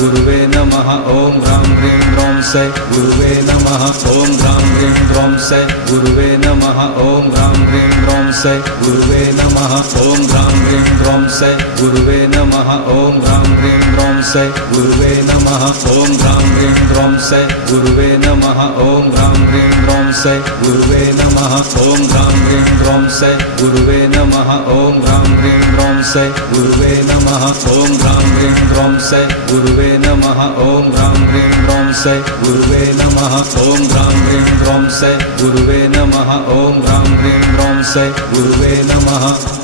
गुरुवे नमः ॐ ह्रां ह्रीं ह्रौं सै गुरुवे नमः ॐ ह्रां ह्रीं ह्रौं सै गुरुवे नमः ॐ ह्रां ह्रीं ह्रौं सै गुरुवे नमः ॐ ह्रां ह्रीं ह्रौं सै गुरुवे नमः ॐ ह्रां ह्रीं ह्रौं सै गुरुवे नमः ॐ ह्रां ह्रीं ह्रौं सै गुरुवे नमः ॐ ह्रां ह्रीं ह्रौं सै गुरुवे नमः ॐ ह्रां ह्रीं ह्रौं सै गुरुवे नमः ॐ ह्रां ह्रीं ह्रौं सै गुरुवे नमः ॐ ह्रां ह्रीं ह्रौं सै गुरुवे नमः ॐ ह्रां ह्रीं ह्रौं सै गुरुवे नमः ॐ ह्रां ह्रीं ह्रौं सै गुरुवे नमः ॐ ह्रां ह्रीं ह्रौं सै गुरुवे नमः